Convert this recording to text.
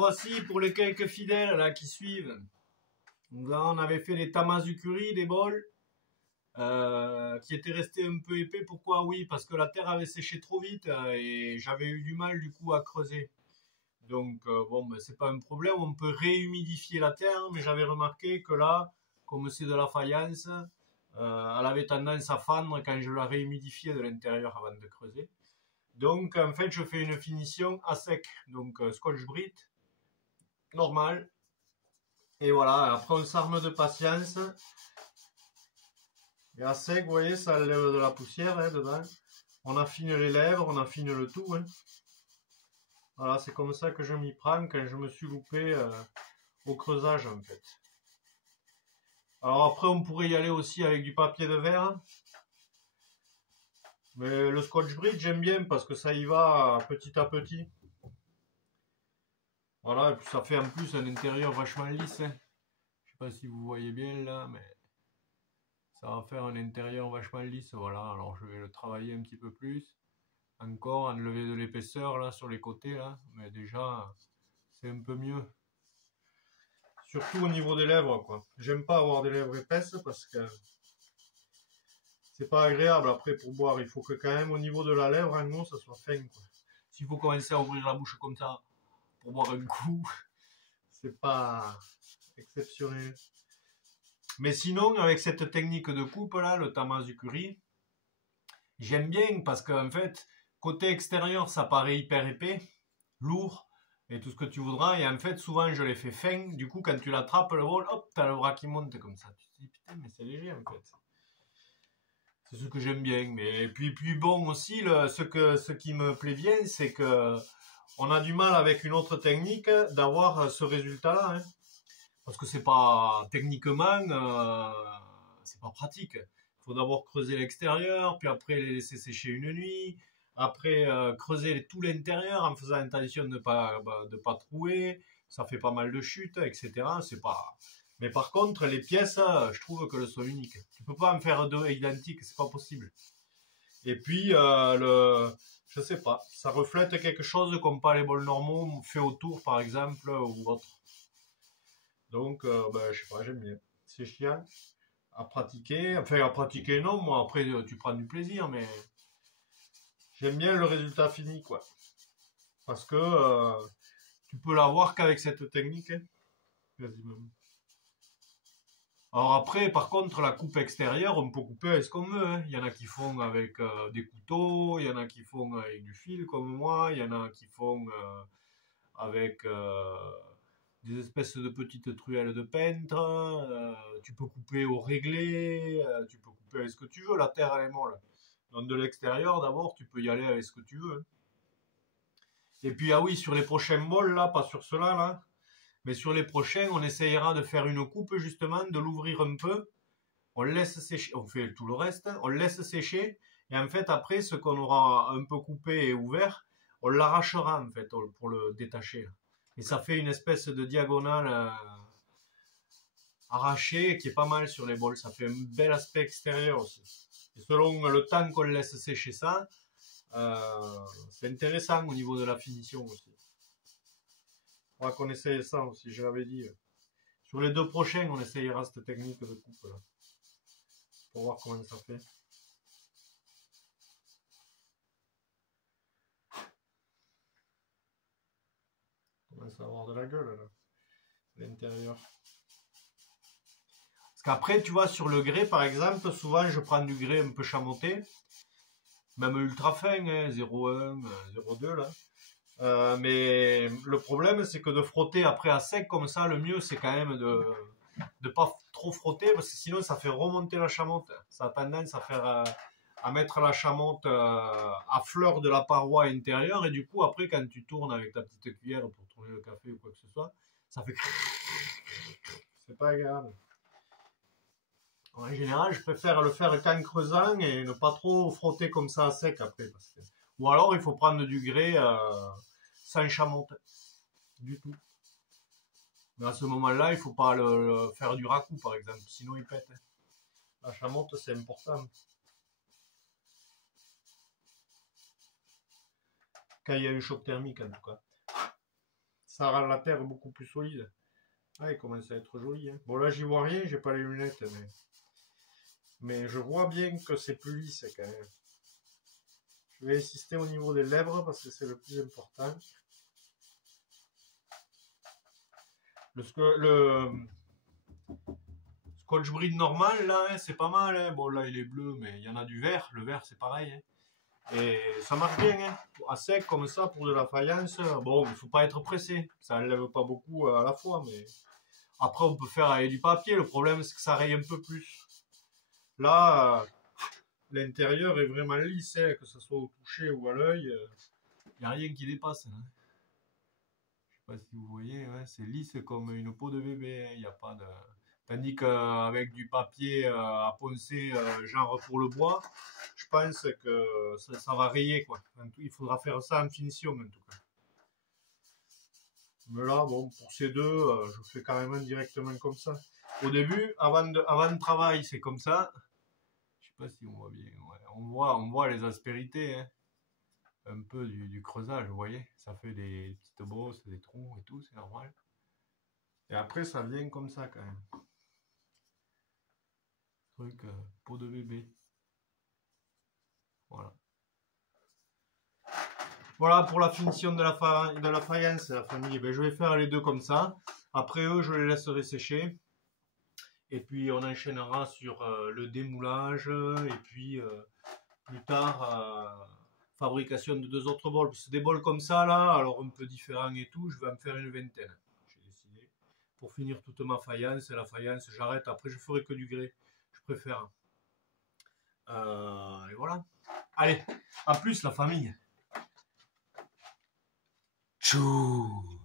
voici pour les quelques fidèles là qui suivent. Donc là, on avait fait les tamazukuri, des bols, qui étaient restés un peu épais. Pourquoi? Oui, parce que la terre avait séché trop vite et j'avais eu du mal du coup à creuser. Donc bon, ben, c'est pas un problème, on peut réhumidifier la terre, mais j'avais remarqué que là, comme c'est de la faïence, elle avait tendance à fendre quand je la réhumidifiais de l'intérieur avant de creuser. Donc en fait, je fais une finition à sec, donc Scotch-Brite, normal. Et voilà, après on s'arme de patience. Et à sec, vous voyez, ça enlève de la poussière hein, dedans. On affine les lèvres, on affine le tout. Hein. Voilà, c'est comme ça que je m'y prends quand je me suis loupé au creusage en fait. Alors après, on pourrait y aller aussi avec du papier de verre. Mais le Scotch-Brite, j'aime bien parce que ça y va petit à petit. Voilà, et puis ça fait en plus un intérieur vachement lisse. Hein. Je sais pas si vous voyez bien là, mais ça va faire un intérieur vachement lisse. Voilà, alors je vais le travailler un petit peu plus. Encore, enlever de l'épaisseur là sur les côtés là, mais déjà c'est un peu mieux. Surtout au niveau des lèvres quoi. J'aime pas avoir des lèvres épaisses parce que c'est pas agréable après pour boire. Il faut que quand même au niveau de la lèvre, en haut, ça soit fin quoi. S'il faut commencer à ouvrir la bouche comme ça pour boire un coup, c'est pas exceptionnel. Mais sinon, avec cette technique de coupe là, le tamazukuri, j'aime bien parce qu'en fait, côté extérieur, ça paraît hyper épais, lourd, et tout ce que tu voudras. Et en fait, souvent, je les fais fin. Du coup, quand tu l'attrapes, le bol, hop, t'as le bras qui monte comme ça. Tu te dis, putain, mais c'est léger en fait. C'est ce que j'aime bien. Mais puis bon aussi, ce qui me plaît bien, c'est que on a du mal avec une autre technique d'avoir ce résultat-là. Hein. Parce que c'est pas techniquement, c'est pas pratique. Il faut d'abord creuser l'extérieur, puis après les laisser sécher une nuit. Après creuser tout l'intérieur en faisant attention de pas trouer. Ça fait pas mal de chutes, etc. C'est pas. Mais par contre, les pièces, je trouve qu'elles sont uniques. Tu peux pas en faire deux identiques, c'est pas possible. Et puis je sais pas, ça reflète quelque chose comme pas les bols normaux faits autour, par exemple, ou autre. Donc, je sais pas, j'aime bien. C'est chiant à pratiquer. Enfin, à pratiquer, non. Moi, après, tu prends du plaisir, mais j'aime bien le résultat fini, quoi. Parce que tu peux l'avoir qu'avec cette technique, hein, quasiment. Alors après, par contre, la coupe extérieure, on peut couper avec ce qu'on veut. Hein. Il y en a qui font avec des couteaux, il y en a qui font avec du fil comme moi, il y en a qui font avec des espèces de petites truelles de peintre. Tu peux couper au réglé, tu peux couper avec ce que tu veux. La terre, elle est molle. Donc de l'extérieur, d'abord, tu peux y aller avec ce que tu veux. Hein. Et puis, ah oui, sur les prochains bols, là, pas sur ceux-là, là, mais sur les prochains, on essayera de faire une coupe, justement, de l'ouvrir un peu. On laisse sécher, on fait tout le reste, on laisse sécher. Et en fait, après, ce qu'on aura un peu coupé et ouvert, on l'arrachera, en fait, pour le détacher. Et ça fait une espèce de diagonale arrachée qui est pas mal sur les bols. Ça fait un bel aspect extérieur aussi. Et selon le temps qu'on laisse sécher ça, c'est intéressant au niveau de la finition aussi. On va qu'on essaye ça aussi, je l'avais dit. Sur les deux prochains, on essayera cette technique de coupe là. Pour voir comment ça fait. On commence à avoir de la gueule là. L'intérieur. Parce qu'après, tu vois, sur le grès, par exemple, souvent je prends du grès un peu chamoté. Même ultra fin, hein, 0,1, 0,2 là. Mais le problème, c'est que de frotter après à sec comme ça, le mieux, c'est quand même de pas trop frotter, parce que sinon, ça fait remonter la chamotte. Ça a tendance à faire à mettre la chamotte à fleur de la paroi intérieure, et du coup, après, quand tu tournes avec ta petite cuillère pour tourner le café ou quoi que ce soit, ça fait c'est pas agréable. En général, je préfère le faire qu'en creusant et ne pas trop frotter comme ça à sec après. Parce que... Ou alors, il faut prendre du grès sans chamotte. Du tout. Mais à ce moment-là, il ne faut pas le faire du racoup, par exemple. Sinon, il pète. La chamotte, c'est important. Quand il y a un choc thermique, en tout cas. Ça rend la terre beaucoup plus solide. Ah, il commence à être joli. Hein. Bon, là, j'y vois rien, j'ai pas les lunettes, mais je vois bien que c'est plus lisse quand même. Je vais insister au niveau des lèvres parce que c'est le plus important. Le Scotch Brite normal, là, hein, c'est pas mal. Hein. Bon, là, il est bleu, mais il y en a du vert. Le vert, c'est pareil. Hein. Et ça marche bien, hein. À sec comme ça pour de la faïence. Bon, il faut pas être pressé. Ça enlève pas beaucoup à la fois, mais après, on peut faire avec du papier. Le problème, c'est que ça raye un peu plus. Là, l'intérieur est vraiment lisse, hein, que ce soit au toucher ou à l'œil. Il n'y a rien qui dépasse. Hein. Je sais pas si vous voyez, ouais, c'est lisse comme une peau de bébé. Hein. Il n'y a pas de... Tandis qu'avec du papier à poncer, genre pour le bois, je pense que ça va rayer, quoi. Il faudra faire ça en finition, en tout cas. Mais là, bon, pour ces deux, je fais carrément directement comme ça. Au début, avant de travail, c'est comme ça. Je sais pas si on voit bien. Ouais. On voit les aspérités, hein. Un peu du creusage, vous voyez. Ça fait des petites bosses, des trous et tout, c'est normal. Et après, ça vient comme ça, quand même. Truc peau de bébé. Voilà. Voilà pour la finition de la faïence, la famille. Ben, je vais faire les deux comme ça. Après eux, je les laisserai sécher. Et puis on enchaînera sur le démoulage. Et puis plus tard, fabrication de deux autres bols. C'est des bols comme ça là, alors un peu différents et tout. Je vais en faire une vingtaine. J'ai décidé. Pour finir toute ma faïence. La faïence, j'arrête. Après, je ferai que du grès. Je préfère. Et voilà. Allez, à plus la famille. Tchou